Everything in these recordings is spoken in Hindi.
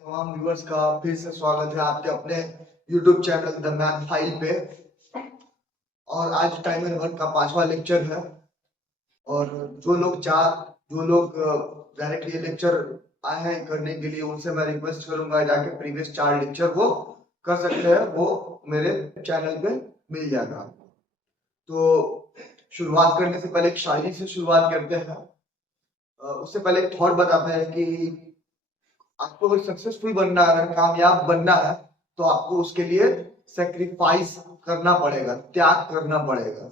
तमाम व्यूअर्स का फिर से स्वागत है आपके अपने YouTube channel the math file पे। और आज टाइम एंड वर्क का 5वां लेक्चर है। और जो लोग डायरेक्ट ये लेक्चर आए हैं करने के लिए, उनसे मैं रिक्वेस्ट करूंगा जाके प्रीवियस 4 लेक्चर वो कर सकते हैं, वो मेरे चैनल पे मिल जाएगा। तो शुरुआत करने से पहले एक शायरी से शुरुआत करते हैं। उससे पहले एक थॉट बताते हैं कि आपको अगर सक्सेसफुल बनना है, अगर कामयाब बनना है, तो आपको उसके लिए सेक्रीफाइस करना पड़ेगा, त्याग करना पड़ेगा।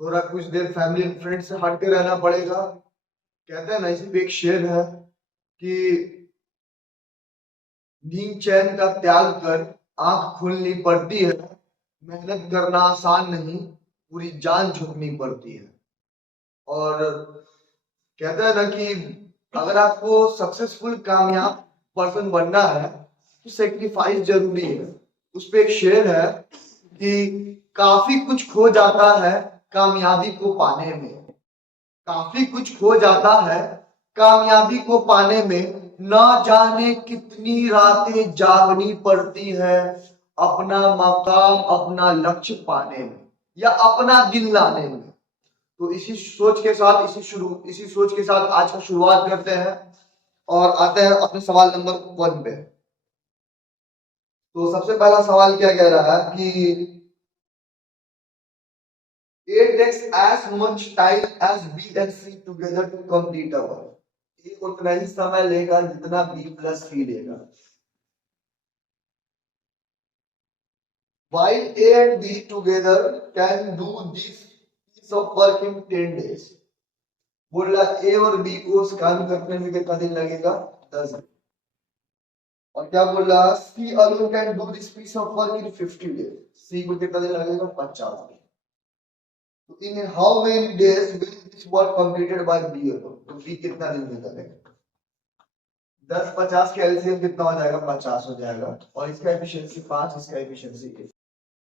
थोड़ा कुछ देर फैमिली एंड फ्रेंड से हट के रहना पड़ेगा। कहते हैं ना, इसी पे एक शेर है कि नींद चैन का त्याग कर आंख खोलनी पड़ती है, मेहनत करना आसान नहीं, पूरी जान झोंकनी पड़ती है। और कहते हैं ना कि अगर आपको सक्सेसफुल कामयाब पर्सन बनना है तो सेक्रीफाइस जरूरी है। उस पे एक शेर है कि काफी कुछ खो जाता है कामयाबी को पाने में, काफी कुछ खो जाता है कामयाबी को पाने में, ना जाने कितनी रातें जागनी पड़ती है अपना मकाम अपना लक्ष्य पाने में या अपना दिल लाने में। तो इसी सोच के साथ आज का शुरुआत करते हैं और आते हैं अपने सवाल नंबर 1 पे। तो सबसे पहला सवाल क्या कह रहा है कि A takes as much time as B and C together to complete a work. A उतना ही समय लेगा जितना B plus C लेगा। While A and B together can do this piece of work in 10 days. बोल रहा A और B को उस काम करने में कितना दिन लगेगा? 10 दिन। और क्या बोल रहा C alone can do this piece of work in 50 days. C को कितना दिन लगेगा? 50 दिन। तो in how many days will this work completed by B alone? तो B कितना दिन में करेगा? 10-50 का एलसीएम कितना हो जाएगा? 50 हो जाएगा। और इसका एफिशिएंसी 5, इसका efficiency 1।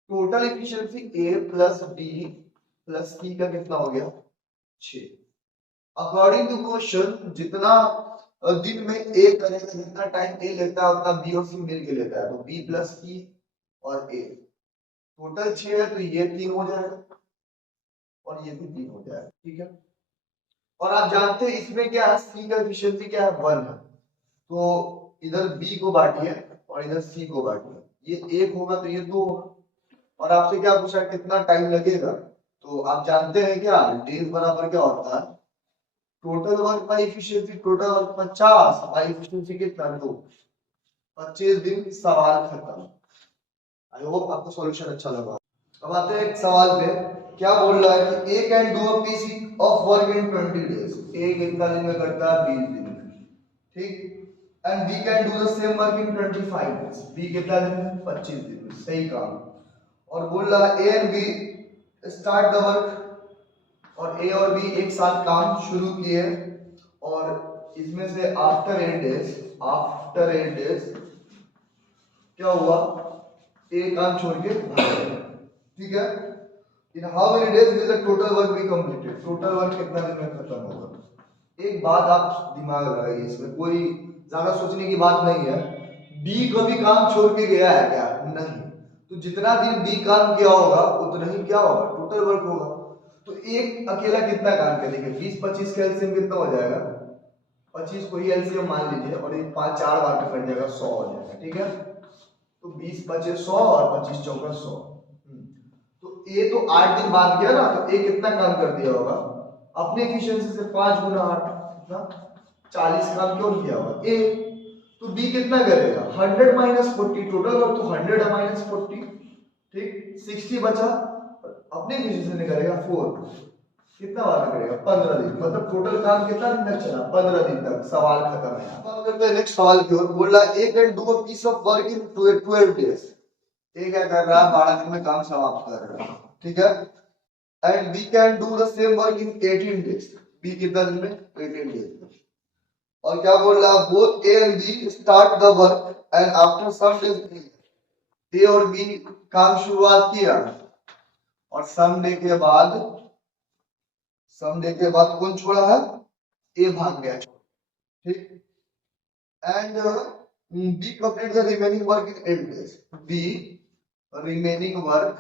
Total efficiency A plus B plus C का कितना हो गया? 6। अकॉर्डिंग टू क्वेश्चन जितना दिन में A करेगा, जितना टाइम A लेता है उतना B और C मिल के लेता है। तो B प्लस C और A टोटल 6 है, तो ये 3 हो जाएगा और ये भी 3 हो जाएगा। ठीक है। और आप जानते हैं इसमें क्या है, C का एफिशिएंसी क्या है? 1 है। तो इधर B को बांटिए और इधर C को बांटिए। ये 1 होगा तो ये 2 होगा। और आपसे क्या पूछा है कितना टाइम लगेगा? तो आप जानते हैं क्या, डेज बराबर क्या होता है? Total work by efficiency. Total work 50 by efficiency कितना? 2। 25 दिन, सवाल खत्म। आई होप आपको सॉल्यूशन अच्छा लगा। अब आते हैं एक सवाल पे। क्या बोल रहा है कि A can do a piece of work in 20 days. A कितना दिन में करता है? 20 दिन में। ठीक। And B can do the same work in 25 days. B कितना दिन में? 25 दिन में। सही काम। और बोल रहा है A and B start the work, और A और B एक साथ काम शुरू किए और इसमें से आफ्टर 8 डेज क्या हुआ? A काम छोड़ के भाग गया। ठीक है। इन how many days will the total work be completed? Total work कितना दिन में खत्म होगा? एक बात आप दिमाग लगाइए, इसमें कोई ज्यादा सोचने की बात नहीं है। बी कभी काम छोड़ के गया है क्या? नहीं। तो जितना दिन बी काम किया होगा उतना ही क्या होगा? टोटल वर्क होगा। तो एक अकेला कितना काम करेगा? 20-25 का एलसीएम कितना हो जाएगा? 25 को ही एलसीएम मान लीजिए और एक 5 4 बार में कट जाएगा, 100 हो जाएगा। ठीक है। तो 20-25 100 और 25 चौका 100। तो ए तो 8 दिन बाद गया ना, तो ए कितना काम कर दिया होगा? अपने एफिशिएंसी से 5 गुना 8 कितना? 40 काम क्यों किया होगा? ए। तो बी कितना करेगा? 100 माइनस 40। टोटल वर्क तो 100 माइनस 40। ठीक। 60 बचा, अपने एफिशिएंसी से करेगा 4। कितना बार करेगा? 15 दिन। मतलब टोटल काम कितना दिन तक चला? 15 दिन तक। सवाल खत्म है। अब करते हैं नेक्स्ट सवाल की ओर। बोल रहा है A can do a piece of work in 12 days. A क्या कर रहा है? 12 दिन में काम समाप्त कर रहा है। ठीक है। And B can do the same work in 18 days. B कितना दिन में? 18 डेज में। और क्या बोल रहा है? Both A and B start the work and after some days A और बी काम शुरुआत किया और सम डे के बाद कौन छोड़ा है? ए भाग गया। ठीक। And B complete the remaining work in 8 days. B remaining work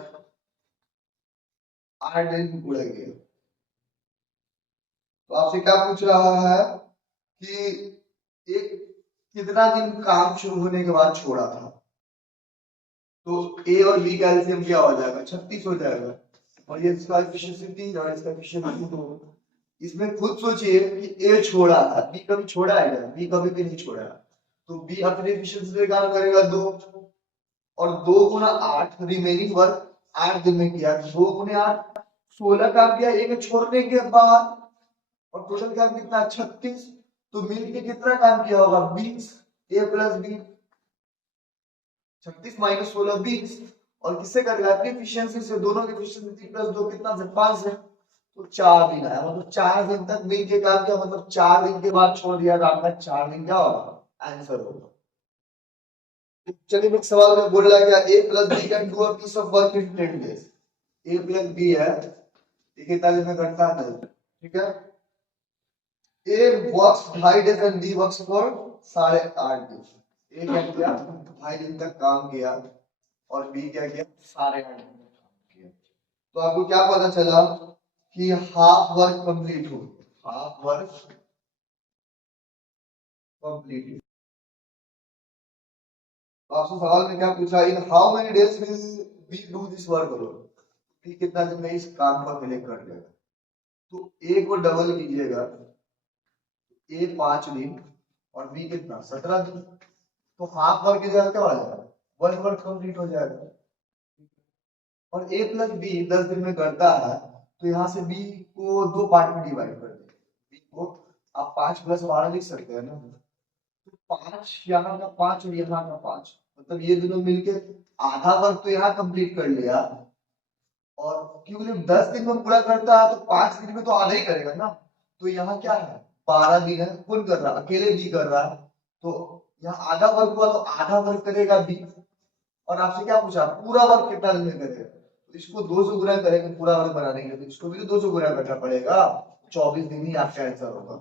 8 दिन में पूरा किया. तो आपसे क्या पूछ रहा है कि एक कितना दिन काम शुरू होने के बाद छोड़ा था. तो ए और बी का एलसीएम क्या हो जाएगा, 36 हो जाएगा. और ये इसका एफिशिएंसी 3 और इसका एफिशिएंसी 2. इसमें खुद सोचिए कि ए छोड़ा था, बी कभी छोड़ा है क्या, बी कभी भी नहीं छोड़ा है. तो बी अपने एफिशिएंसी से काम करेगा 2, और 2 गुना 8 रिमेनिंग वर्क 8 दिन में किया. 2 गुना 8 16 काम किया एक छोड़ने के बाद, और टोटल काम कितना 36. तो मिल के कितना काम किया होगा 20. ए प्लस बी 36 माइनस 16 20. और किससे करेगा, अपनी एफिशिएंसी से. दोनों की एफिशिएंसी 3 प्लस 2 कितना से 5 है. तो 4 दिन आया, मतलब 4 दिन तक मिल के काम किया, मतलब 4 दिन के बाद छोड़ दिया तो आपका 4 दिन क्या होगा, आंसर होगा. चलिए नेक्स्ट सवाल में बोल रहा है क्या, A plus B can do a piece of work in 10 days. A plus B है, ये कितना दिन में करता है, ठीक है. A works 2.5 days and B works for 8.5 days. A क्या किया, 2.5 दिन तक काम किया, और बी क्या किया, 8.5 दिन तक काम किया. तो आपको क्या पता चला कि हाफ वर्क कंप्लीट हो, हाफ वर्क कंप्लीट. तो आपसे सवाल में क्या पूछा, in how many days will we do this work alone. B कितना दिन में इस काम को अकेले कर लेगा. तो ए को डबल कीजिएगा, ए 5 दिन और बी कितना 17 दिन. तो हाफ वर्क की जगह क्या हो जाएगा, 1 वर्क कंप्लीट हो जाएगा. और ए प्लस बी 10 दिन में करता है, तो यहाँ से बी को 2 पार्ट में डिवाइड कर देंगे. बी को आप 5 प्लस 12 लिख सकते हैं ना. तो 5 यहाँ का 5 और यहाँ का 5, मतलब ये दोनों मिलके आधा वर्क तो यहाँ कंप्लीट कर लिया. और क्योंकि 10 दिन में पूरा करता है तो 5 दिन में तो आधा ही करेगा ना. तो यहाँ क्या है, 12 दिन है, कौन कर रहा है, अकेले बी कर रहा है. तो यहाँ आधा वर्क हुआ तो आधा वर्क करेगा बी. और आपसे क्या पूछा, पूरा वर्क कितना दिन में करेगा. तो इसको 2 से गुना करेंगे पूरा वर्क बनाने के लिए, तो इसको भी तो 2 से गुना करना पड़ेगा. 24 दिन ही आपका आंसर होगा.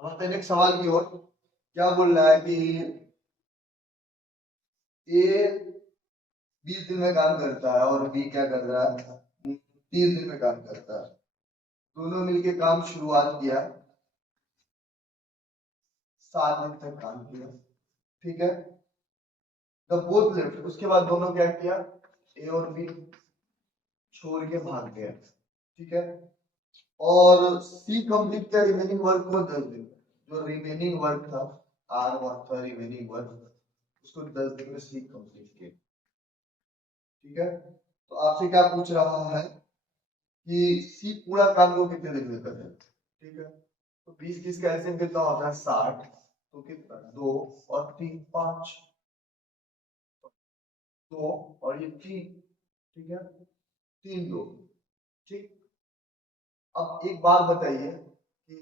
अब आते हैं नेक्स्ट सवाल की ओर. क्या बोल रहा है कि ए 20 दिन में काम करता है और बी क्या कर रहा है, 30 दिन में काम करता है. दोनों मिलके काम शुरुआत किया, 7 दिन तक काम किया, ठीक है. द बोथ लेफ्ट, उसके बाद दोनों क्या किया, ए और बी छोड़ के भाग गया, ठीक है. और सी कंप्लीट किया रिमेनिंग वर्क को 10 दिन. जो रिमेनिंग वर्क था, आर वर्क था रिमेनिंग वर्क, उसको 10 दिन में सी कंप्लीट किया, ठीक है. तो आपसे क्या पूछ रहा है कि सी पूरा काम को कितने दिन में कर रहे, ठीक है. तो 20 का एलसीएम कितना होता है 60. तो कितना 2 और 3 5, 2 और ये 3, ठीक है. 3 2, ठीक. अब एक बात बताइए कि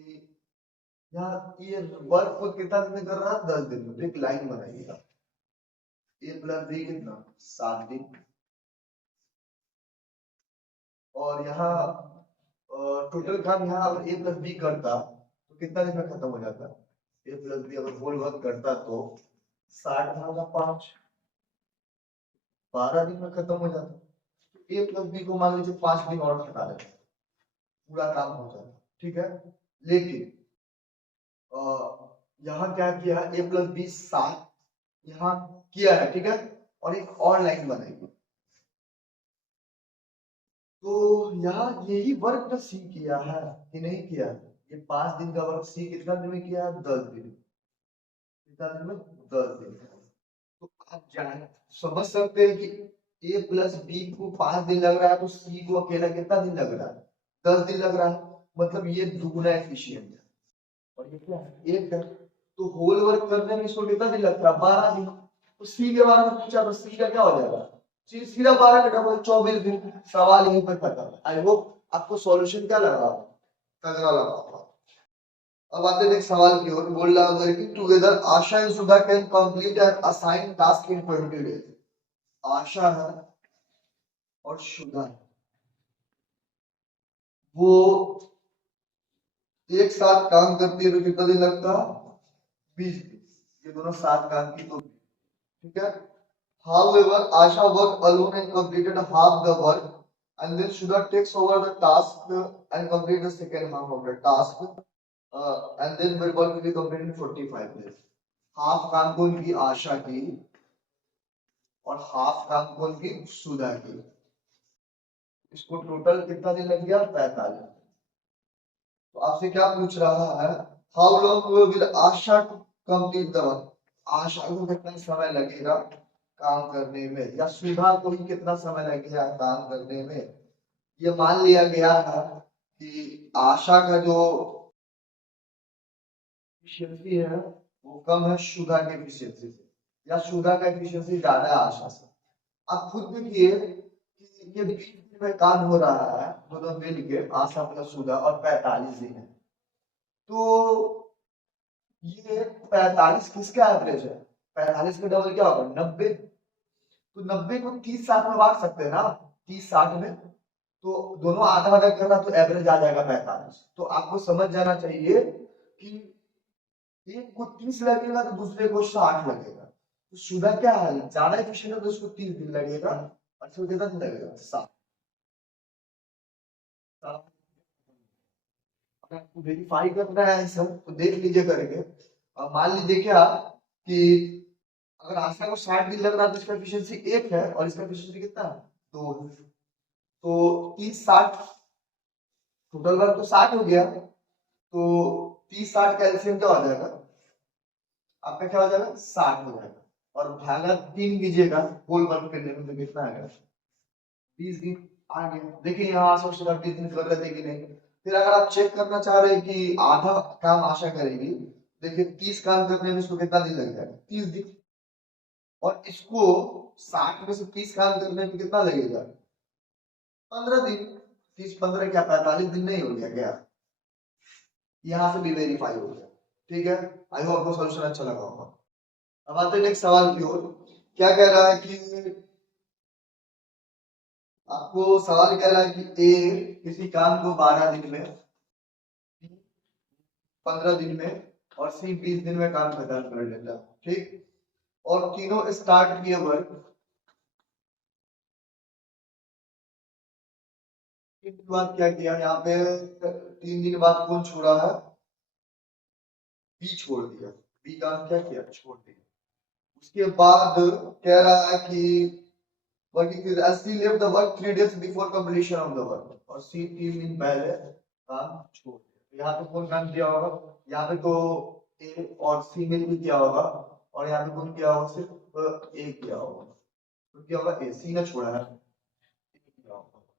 यहाँ ये वर्क को कितना दिन में कर रहा है, 10 दिन में. तो एक लाइन बनाइएगा, ए प्लस बी कितना 7 दिन. और यहाँ टोटल काम यहाँ अगर ए प्लस बी करता तो कितना दिन में खत्म हो जाता. ए प्लस बी अगर होल वर्क करता तो 60/5 12 दिन में खत्म हो जाता. ए प्लस बी को मान लीजिए 5 दिन और घटा देते, पूरा काम हो जाता, ठीक है. लेकिन यहाँ क्या किया, ए प्लस बी 7 यहाँ किया है, ठीक है. और एक और लाइन बनाएगी. तो यहाँ यही वर्क जो सी किया है कि नहीं किया, ये 5 दिन का वर्क सी कितना दिन में किया है, 10 दिन. कितना दिन में, 10 दिन. तो आप जान समझ सकते हैं कि ए प्लस बी को 5 दिन लग रहा है, तो सी को अकेला कितना दिन लग रहा है, 10 दिन लग रहा है. मतलब ये दुगना एफिशिएंट है. और ये क्या है, एक है. तो होल वर्क करने में इसको कितना दिन लगता है, 12 दिन. तो सी के बारे में पूछा तो सी का क्या हो जाएगा, सीधा 12 का डबल 24 दिन. सवाल यहीं पर खत्म. आई होप आपको सॉल्यूशन क्या लगा, तगड़ा लगा होगा. अब आते हैं एक सवाल की ओर. बोल रहा है working together Asha and Sudha can complete an assigned task in 20 days. Asha है और सुधा है, वो एक साथ काम करती है तो कितना दिन लगता है, 20 दिन. ये दोनों 7 काम की तो, ठीक है। However, Asha worked alone and completed half the work, and then Sudha takes over the task and complete the second half of the task, and then her work will be completed in 45 days. Half काम कौन की? आशा की, और हाफ काम कौन की? सुधा की। इसको टोटल कितना दिन लग गया? 45। तो आपसे क्या पूछ रहा है? How long will Asha to complete the work? Asha को कितना समय लगेगा काम करने में, या सुधा को ही कितना समय लगेगा काम करने में? ये मान लिया गया है कि आशा का जो एफिशिएंसी है वो कम है सुधा के एफिशिएंसी से, या सुधा का एफिशिएंसी ज्यादा है आशा से। आप खुद देखिए कि ये 20 दिन में काम हो रहा है दोनों मिल के, आशा प्लस सुधा, और 45 दिन है। तो ये 45 किसका एवरेज है? 45 का डबल क्या होगा? 90। तो 90 को 30-60 में बांट सकते हैं ना, 30-60 में। तो दोनों आधा आधा करना तो एवरेज आ जाएगा 45। तो आपको समझ जाना चाहिए कि एक को 30 लगेगा तो दूसरे को 60 लगेगा। तो सुधा क्या है? ज्यादा एफिशिएंट है तो उसको 30 दिन लगेगा, और इसको कितना दिन लगेगा? 60। अगर आपको वेरीफाई करना है आंसर तो देख लीजिए करके। अब मान लीजिए क्या कि अगर आशा को 60 दिन लग रहा है तो इसका एफिशिएंसी 1 है और इसका एफिशिएंसी कितना है? 2 है। तो 30-60 टोटल वर्क तो 60 हो गया। तो 30-60 का एलसीएम क्या हो जाएगा? आपका क्या हो जाएगा? 60 हो जाएगा। और भागा 3 कीजिएगा होल वर्क करने में तो कितना आएगा? 20 दिन आ गया। देखिए यहाँ सोच रहा 20 दिन लग रहे थे कि नहीं। फिर अगर आप चेक करना चाह रहे हैं कि आधा काम आशा करेगी, देखिए 30 काम करने में इसको कितना दिन लग जाएगा? 30 दिन। और इसको 60 में से 30 काम करने में कितना लगेगा? 15 दिन। 30-15 क्या 45 दिन नहीं हो गया क्या? यहाँ से भी वेरीफाई हो गया। ठीक है, आई होप आपको सॉल्यूशन अच्छा लगा होगा। अब आते हैं नेक्स्ट सवाल की ओर। क्या कह रहा है कि आपको सवाल कह रहा है कि ए किसी काम को 12 दिन में, 15 दिन में और सी 20 दिन में काम खत्म कर लेता है। ठीक, और तीनों स्टार्ट किए वर्क। 3 दिन बाद क्या किया यहाँ पे? 3 दिन बाद कौन छोड़ा है? बी छोड़ दिया। बी काम क्या किया? छोड़ दिया। उसके बाद कह रहा है कि working with as C left the work 3 days before completion of the work, और C 3 दिन पहले काम छोड़ दिया। यहाँ पे कौन काम किया होगा? यहाँ पे तो A और C मिलकर किया होगा, और यहाँ पे कौन किया होगा? सिर्फ A किया होगा। तो क्या होगा? A, C ने छोड़ा है,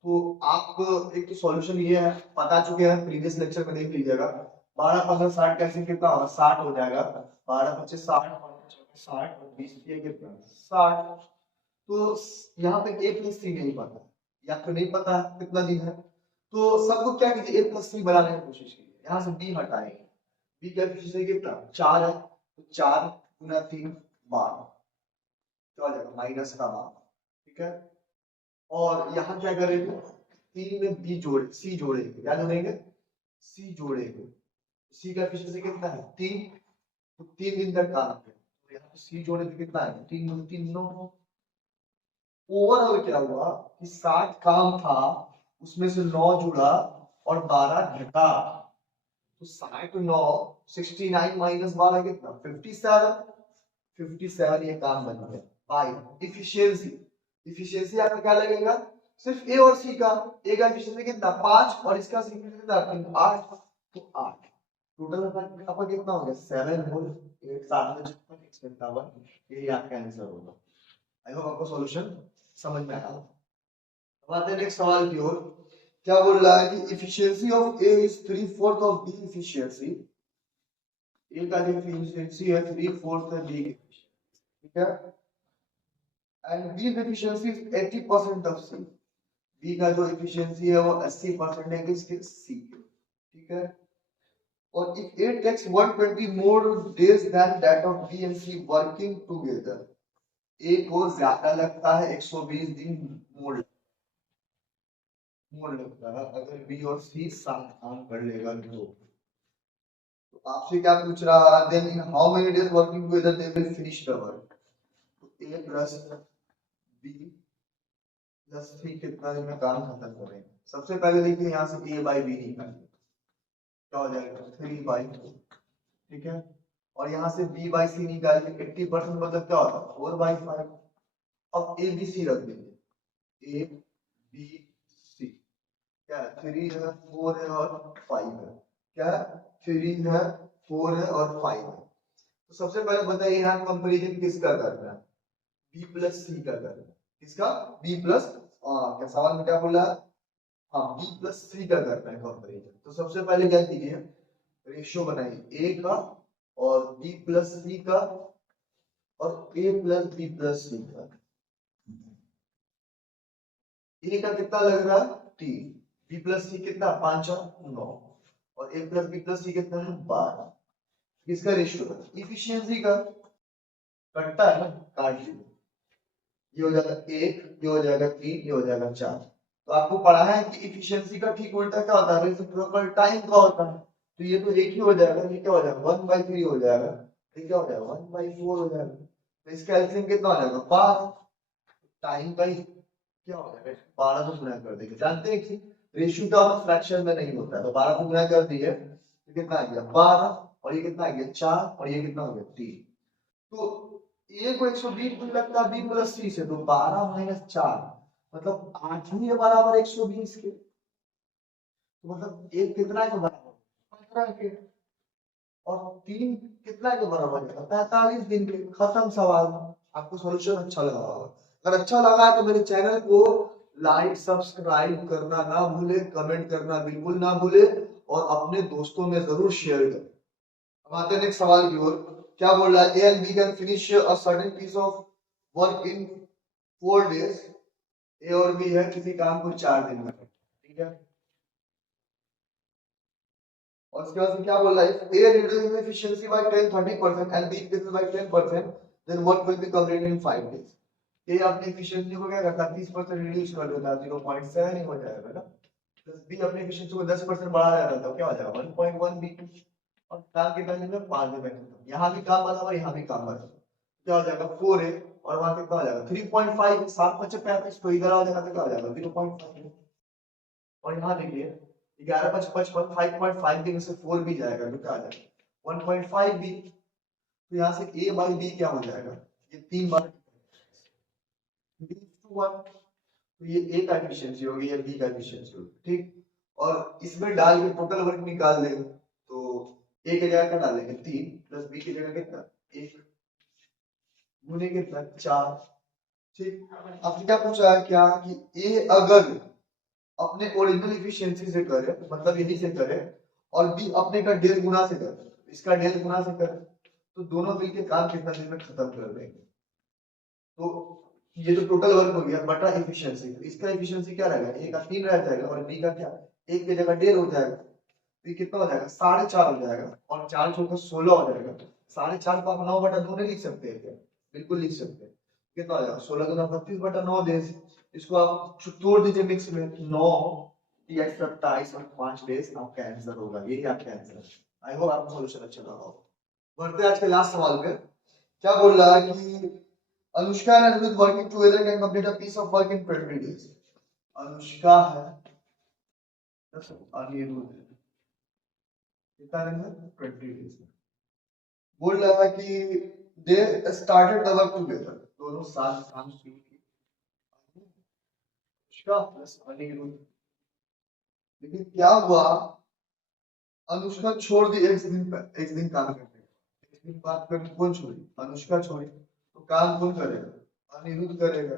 तो आप एक तो सॉल्यूशन ये है बता चुके हैं, प्रीवियस लेक्चर में देख लीजिएगा। 12-15-60 कैसे कितना होगा? 60 हो जाएगा। 12-25-60, 60 और 20 ये कितना? 60। तो यहाँ पे ए प्लस सी नहीं पता, या तो नहीं पता कितना दिन है, तो सबको क्या कीजिए? ए प्लस सी बनाने की कोशिश कीजिए। यहाँ से बी हटाएंगे। बी का एफिशिएंसी कितना? 4 है, तो 4 गुना 3 12, क्या हो जाएगा? माइनस का 12। ठीक है, और यहाँ क्या करेंगे? 3 में बी जोड़े, सी जोड़ेंगे। क्या जोड़ेंगे? सी जोड़ेंगे। सी का एफिशिएंसी कितना है? 3। तो 3 दिन तक काम है, तो यहाँ पे सी जोड़े तो कितना है? 3 3 9। ओवरऑल क्या हुआ कि 60 काम था, उसमें से 9 जुड़ा और 12 घटा। तो 60 9 69 माइनस 12 कितना? 57। 57 ये काम बन गया बाय इफिशियंसी। इफिशियंसी आपका क्या लगेगा? सिर्फ ए और सी का। ए का इफिशियंसी कितना? 5, और इसका सी कितना? 8। तो 8 टोटल आपका कितना हो गया? 7 होल 8 7 में 57। ये आपका आंसर होगा। आई होप आपको सॉल्यूशन समझ में आया। अब आते हैं नेक्स्ट सवाल की ओर। क्या बोल रहा है कि efficiency of A is 3/4 of B efficiency। A का जो efficiency है 3/4 है B की efficiency, ठीक है। And B's efficiency is 80% of C। B का जो efficiency है वो 80% है किसके? C के, ठीक है। और if A takes 120 more days than that of B and C working together, A को ज्यादा लगता है 120 दिन मोड़ लगता है अगर बी और सी साथ काम कर लेगा तो आपसे क्या पूछ रहा, then in how many days working together they will finish the work. A plus B plus C कितना दिन में काम खत्म करेंगे। सबसे पहले देखिए यहाँ से ए बाई बी निकालिए, क्या हो जाएगा 3/2, ठीक है। और यहाँ से बी बाई सी निकालिए, 80% मतलब क्या होता है 4/5। अब ए बी सी रख दीजिए, ए बी सी क्या है 3 है 4 है और 5 है, क्या है 3 है 4 है और 5 है। तो सबसे पहले बताइए यहाँ कंपैरिजन किसका करना है, बी प्लस सी का करना है। किसका, बी प्लस, क्या सवाल में क्या बोला है, हाँ बी प्लस सी का करना है कंपैरिजन। तो सबसे पहले क्या कीजिए, रेशियो बनाइए ए का और बी प्लस सी का और ए प्लस बी प्लस सी का। ए का कितना लग रहा है 3, बी प्लस सी कितना 5 और 9 और ए प्लस बी प्लस सी कितना है 12। किसका रेशियो है, इफिशियंसी का। कटता है ना, काट लीजिए, ये हो जाएगा 1, ये हो जाएगा 3, ये हो जाएगा 4। तो आपको पढ़ा है कि इफिशियंसी का ठीक उल्टा क्या होता है, रेसिप्रोकल टाइम का होता है। तो ये तो एक ही हो जाएगा, ये क्या हो जाएगा 1/3 हो जाएगा, ये क्या हो जाएगा 1/4 हो जाएगा। तो इसका एलसीएम कितना हो जाएगा 12। टाइम का ही क्या हो जाएगा 12 से गुणा कर देंगे। जानते हैं कि रेशियो क्या होता है, फ्रैक्शन में नहीं होता है। तो 12 से गुणा कर दिए तो कितना आ गया 12 और ये कितना आ गया 4 और ये कितना हो गया 3। तो ए को 120 गुण लगता है बी प्लस सी से, तो 12 माइनस 4 मतलब 8 ही है बराबर 120 के। तो मतलब एक कितना के बराबर 15 के और 3 कितना के बराबर है 45 दिन के। खत्म सवाल। आपको सॉल्यूशन अच्छा लगा होगा। अगर अच्छा लगा तो मेरे चैनल को लाइक सब्सक्राइब करना ना भूले, कमेंट करना बिल्कुल ना भूले और अपने दोस्तों में जरूर शेयर करें। अब आते हैं नेक्स्ट सवाल की ओर। क्या बोल रहा है, A and B can finish a certain piece of work in 4 days. A और बी है किसी काम को 4 दिन में, ठीक है। और उसके बाद क्या बोल रहा है, if A reduces efficiency by 10-30% and B increases by 10%, then work will be completed in 5 days. A अपनी efficiency को क्या करता है 30% reduce कर देता है, 0.7 ही हो जाएगा ना। प्लस B अपनी efficiency को 10% बढ़ा देता है, तो क्या हो जाएगा 1.1 B। और काम कितना दिन में 5 दिन में। यहाँ भी काम बराबर, यहाँ भी काम बराबर, क्या हो जाएगा 4 है और वहां कितना हो जाएगा 3.5। 7×5 तो इधर आ जाएगा तो क्या हो जाएगा 0.5। और यहाँ देखिए 11×5 5.5 के में से 4 भी जाएगा तो क्या आ जाएगा 1.5 भी। तो यहाँ से a बाई बी क्या हो जाएगा, ये 3 बार 1। तो ये a का एफिशिएंसी होगी, ये b का एफिशिएंसी होगी, ठीक। और इसमें डाल के टोटल वर्क निकाल देंगे तो a की जगह क्या डालेंगे 3 प्लस b की जगह कितना 1 गुने कितना 4, ठीक। आपने क्या पूछा है क्या कि a अगर अपने ओरिजिनल इफिशियंसी से करे, मतलब यही से करे, और बी अपने का 1.5 गुना से करे, इसका 1.5 गुना से करे, तो दोनों मिलके काम कितना दिन में खत्म कर देंगे। तो ये तो टोटल वर्क हो गया बटा इफिशियंसी। तो इसका इफिशियंसी क्या रहेगा, ए का 3 रह जाएगा और बी का क्या 1 की जगह 1.5 हो जाएगा। तो ये कितना हो जाएगा 4.5 हो जाएगा और 4 छोड़कर 16 हो जाएगा। 4.5 को आप 9/2 नहीं लिख सकते हैं क्या, बिल्कुल लिख सकते हैं। कितना हो जाएगा 16 गुना 32/9 डेज। इसको आप तोड़ दीजिए मिक्स में, 9 या 27 और 5 डेज आपका आंसर होगा। यही आपका आंसर है। आई होप आपको सॉल्यूशन अच्छा लगा हो। बढ़ते हैं आज के लास्ट सवाल पे। क्या बोल रहा है कि Anushka and Anirudh working together can complete a piece of work in 20 days. Anushka है प्लस अनिरुद्ध कितना दिन में 20 डेज में। बोल रहा है कि they started the work together, दोनों साथ काम शुरू किए अनुष्का प्लस अनिरुद्ध। लेकिन क्या हुआ, अनुष्का छोड़ दी एक दिन काम करने, एक दिन बात करने कौन छोड़ी, अनुष्का छोड़ी, तो काम कौन करेगा अनिरुद्ध करेगा।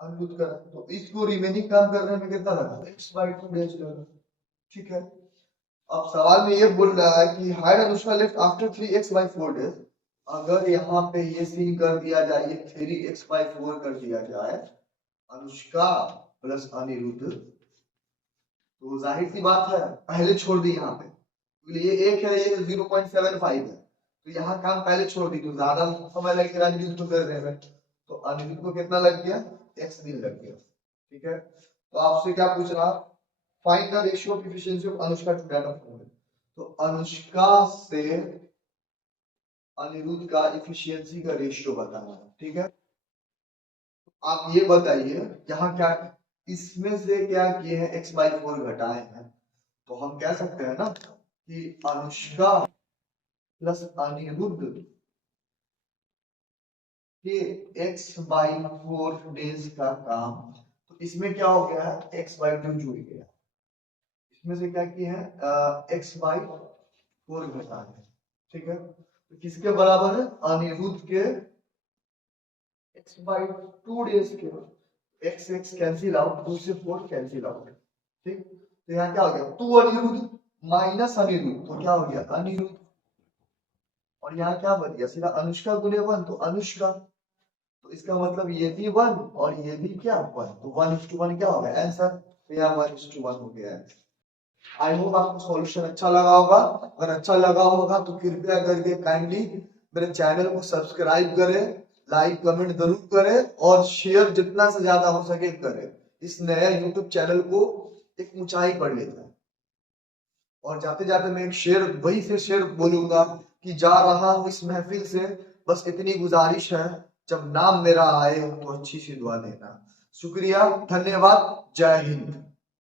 अनिरुद्ध करा तो इसको रिमेनिंग काम करने में कितना लगा x/2 डेज लगा, ठीक है। अब सवाल में ये बोल रहा है कि hide Anushka left after 3x/4 days. अगर यहाँ पे ये सीन कर दिया जाए, ये 3x/4 कर दिया जाए अनुष्का प्लस अनिरुद्ध, तो जाहिर सी बात है पहले छोड़ दी यहाँ पे, ये 1 है ये 0.75 है, तो यहाँ काम पहले छोड़ दी तो ज्यादा समय लगेगा अनिरुद्ध को करने में। तो अनिरुद्ध को कितना लग गया x दिन लग गया, ठीक है। तो आपसे क्या पूछ रहा, find the ratio of efficiency of Anushka to that of Anirudh. तो अनुष्का से अनिरुद्ध का इफिशियंसी का रेशियो बताना है, ठीक है। आप ये बताइए यहाँ क्या, इसमें से क्या किए हैं, x/4 घटाए हैं, तो हम कह सकते हैं ना कि अनुष्का प्लस अनिरुद्ध के x/4 डेज का काम, तो इसमें क्या हो गया है, x/2 जुड़ गया, इसमें से क्या किए हैं, x/4 घटा है, ठीक है। तो किसके बराबर है, अनिरुद्ध के x/2 डेज के, x कैंसिल आउट, 2 से 4 कैंसिल आउट, ठीक। तो यहाँ क्या हो गया, 2 अनिरुद्ध माइनस अनिरुद्ध, तो क्या हो गया अनिरुद्ध, और यहाँ क्या बन गया, सीधा अनुष्का गुने 1, तो अनुष्का, तो इसका मतलब ये भी 1 और ये भी क्या 1, तो 1:1 क्या हो गया आंसर, तो यहाँ 1:1 हो गया है। आई होप आपको सॉल्यूशन अच्छा लगा होगा, अगर अच्छा लगा होगा तो कृपया करके काइंडली मेरे चैनल को सब्सक्राइब करें, लाइक कमेंट जरूर करें और शेयर जितना से ज्यादा हो सके करें, इस नए यूट्यूब चैनल को एक ऊंचाई पर ले जाए। और जाते जाते मैं एक शेर, वही से शेर बोलूंगा कि जा रहा हूं इस महफिल से, बस इतनी गुजारिश है, जब नाम मेरा आए तो अच्छी सी दुआ देना। शुक्रिया, धन्यवाद, जय हिंद।